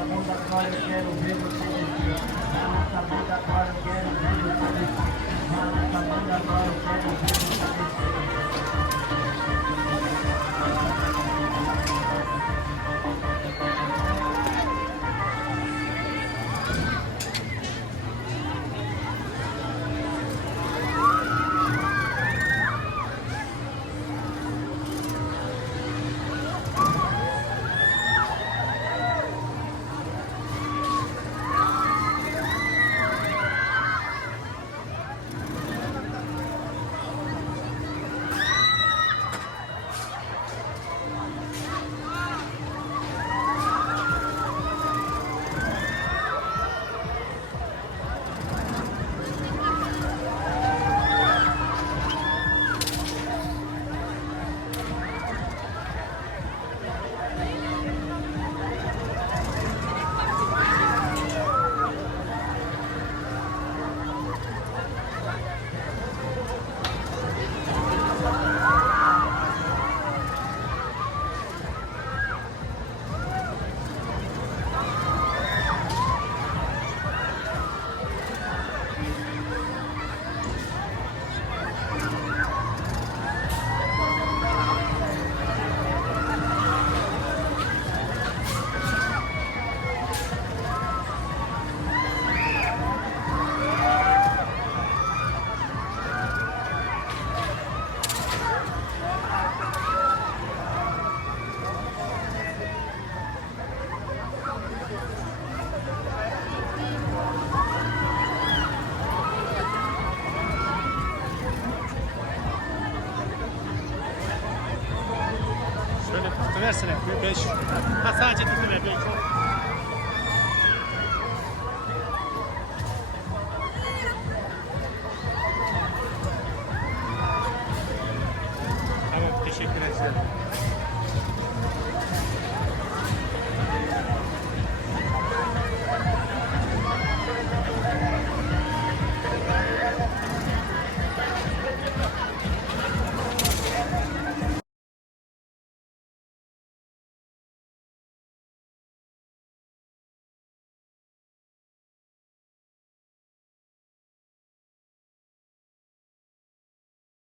na ponta da quero ver você. Versene. 5. Ha sadece dikine 5. Tamam teşekkür ederim.